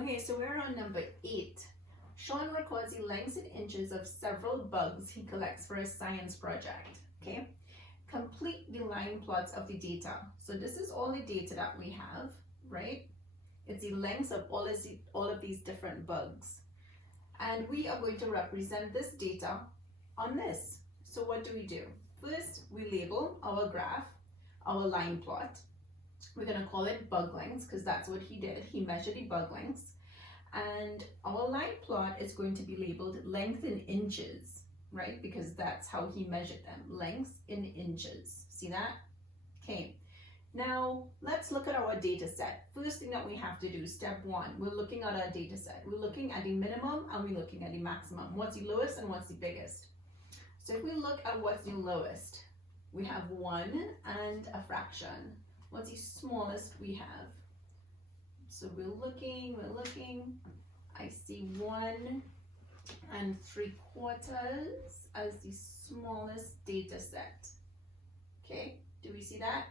Okay, so we're on number 8. Sean records the lengths in inches of several bugs he collects for a science project. Okay, complete the line plots of the data. So this is all the data that we have, right? It's the lengths of all of these different bugs. And we are going to represent this data on this. So what do? First, we label our graph, our line plot. We're going to call it bug lengths because that's what he did. He measured the bug lengths. And our line plot is going to be labeled length in inches, right? Because that's how he measured them, lengths in inches. See that? Okay. Now, let's look at our data set. First thing that we have to do, step 1, we're looking at our data set. We're looking at the minimum and we're looking at the maximum. What's the lowest and what's the biggest? So if we look at what's the lowest, we have 1 and a fraction. What's the smallest we have? So we're looking, I see 1 3/4 as the smallest data set. Okay, do we see that?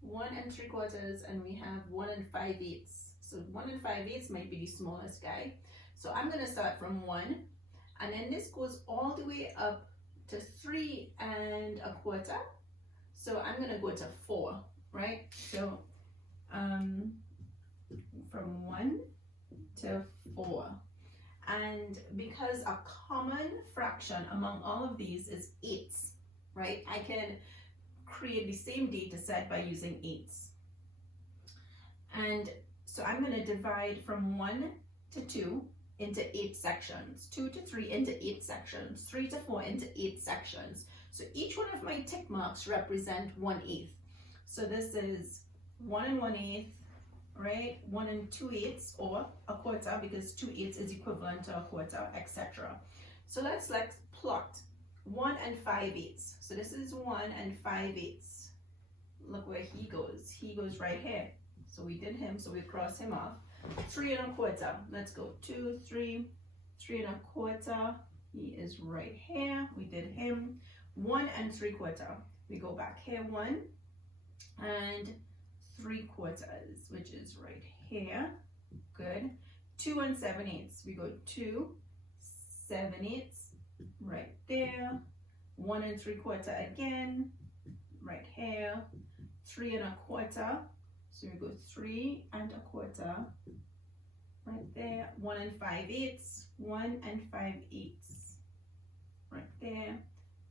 1 3/4 and we have 1 5/8. So 1 5/8 might be the smallest guy. So I'm going to start from 1 and then this goes all the way up to 3 1/4. So I'm going to go to 4, right? So from 1 to 4. And because a common fraction among all of these is 8s, right? I can create the same data set by using 8s. And so I'm going to divide from 1 to 2 into 8 sections, 2 to 3 into 8 sections, 3 to 4 into 8 sections. So each one of my tick marks represent 1/8. So this is 1 1/8, right? 1 2/8 or 1/4 because 2/8 is equivalent to 1/4, etc. So let's plot 1 5/8. So this is 1 5/8. Look where he goes. He goes right here. So we did him, so we cross him off. 3 1/4. Let's go 2, 3, 3 1/4. He is right here. We did him. 1 3/4. We go back here 1 3/4, which is right here. Good. 2 7/8. We go 2 7/8 right there. 1 3/4 again, right here. 3 1/4. So we go 3 1/4 right there. 1 5/8. 1 5/8 right there.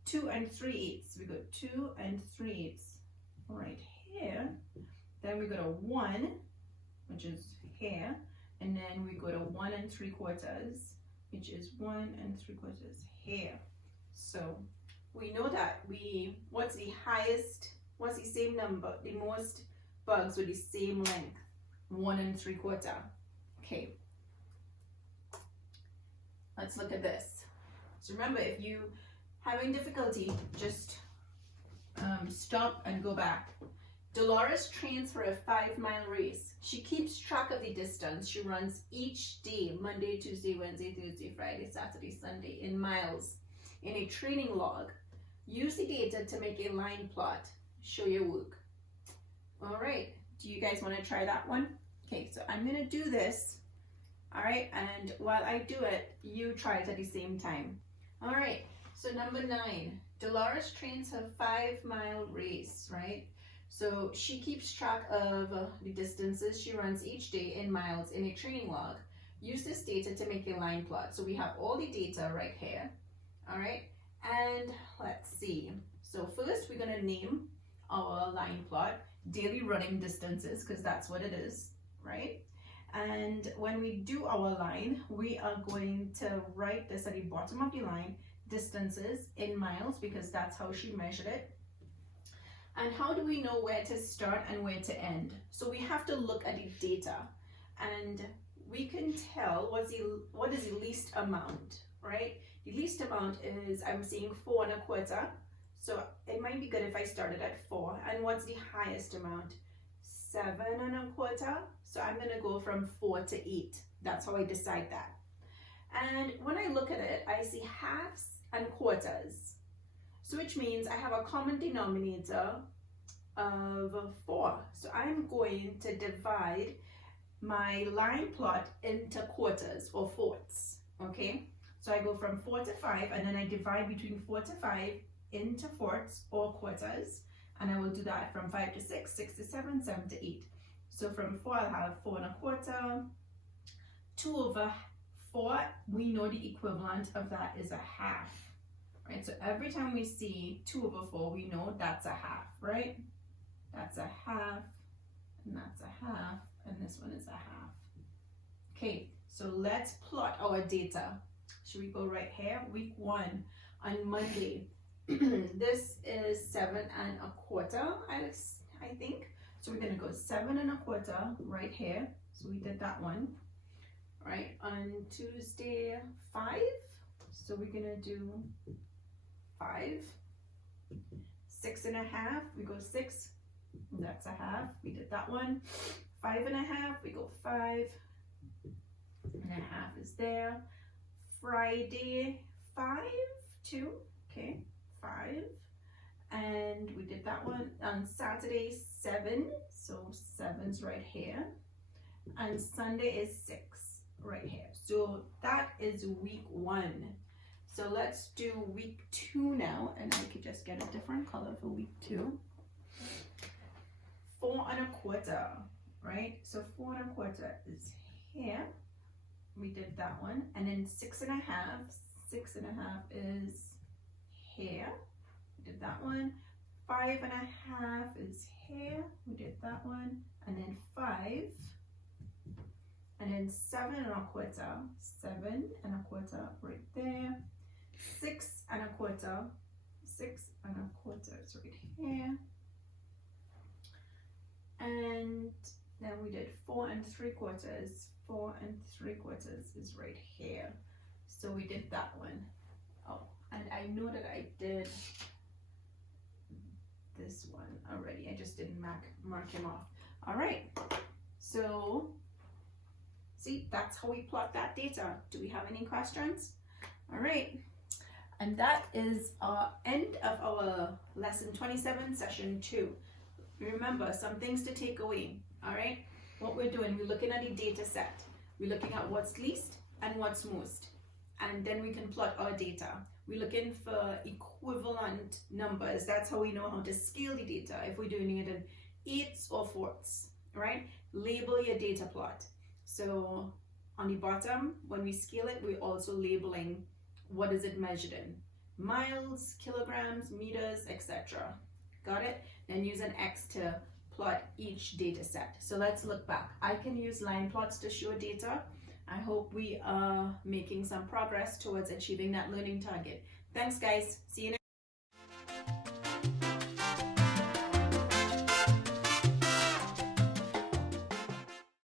2 3/8. We go 2 3/8 right here. Then we go to 1, which is here, and then we go to 1 3/4, which is 1 3/4 here. So we know that what's the same number, the most bugs with the same length, 1 3/4. Okay, let's look at this. So remember, if you having difficulty, just stop and go back. Dolores trains for a 5-mile race. She keeps track of the distance she runs each day, Monday, Tuesday, Wednesday, Thursday, Friday, Saturday, Sunday, in miles, in a training log. Use the data to make a line plot. Show your work. All right, do you guys want to try that one? Okay, so I'm going to do this, all right, and while I do it, you try it at the same time. All right, so number 9, Dolores trains her 5-mile race, right? So she keeps track of the distances she runs each day in miles in a training log. Use this data to make a line plot. So we have all the data right here, all right? And let's see. So first we're gonna name our line plot daily running distances because that's what it is, right? And when we do our line, we are going to write this at the bottom of the line, distances in miles because that's how she measured it. And how do we know where to start and where to end? So we have to look at the data and we can tell what is the least amount, right? The least amount is, I'm seeing 4 1/4. So it might be good if I started at 4. And what's the highest amount? 7 1/4. So I'm going to go from 4 to 8. That's how I decide that. And when I look at it, I see halves and quarters. So which means I have a common denominator of 4. So I'm going to divide my line plot into quarters or fourths, okay? So I go from 4 to 5, and then I divide between 4 to 5 into fourths or quarters, and I will do that from 5 to 6, 6 to 7, 7 to 8. So from 4 I'll have 4 1/4, 2 over 4, we know the equivalent of that is a half, right? So every time we see 2 over 4, we know that's a half, right? That's a half, and that's a half, and this one is a half. Okay, so let's plot our data. Should we go right here? Week 1 on Monday. This is 7 1/4, I think. So we're gonna go 7 1/4 right here. So we did that one. Right, on Tuesday 5. So we're gonna do 5. 6 1/2, we go 6. That's a half. We did that one. 5 1/2, we go 5 1/2 is there. Friday 5 2. Okay, 5, and we did that one. On Saturday 7, so 7's right here, and Sunday is 6 right here. So that is week 1. So let's do week 2 now, and I could just get a different color for week 2. 4 1/4, right? So 4 1/4 is here. We did that one, and then 6 1/2. 6 1/2 is here. We did that one. 5 1/2 is here. We did that one, and then 5, and then 7 1/4. 7 1/4 right there. 6 1/4. 6 1/4 is right here. And then we did 4 3/4. 4 3/4 is right here. So we did that one. Oh, and I know that I did this one already. I just didn't mark him off. All right. So see, that's how we plot that data. Do we have any questions? All right. And that is our end of our lesson 27, session 2. Remember, some things to take away, all right? What we're doing, we're looking at the data set. We're looking at what's least and what's most. And then we can plot our data. We're looking for equivalent numbers. That's how we know how to scale the data. If we're doing it in eighths or fourths, right? Label your data plot. So on the bottom, when we scale it, we're also labeling what is it measured in. Miles, kilograms, meters, etc. Got it? Then use an X to plot each data set. So let's look back. I can use line plots to show data. I hope we are making some progress towards achieving that learning target. Thanks guys. See you next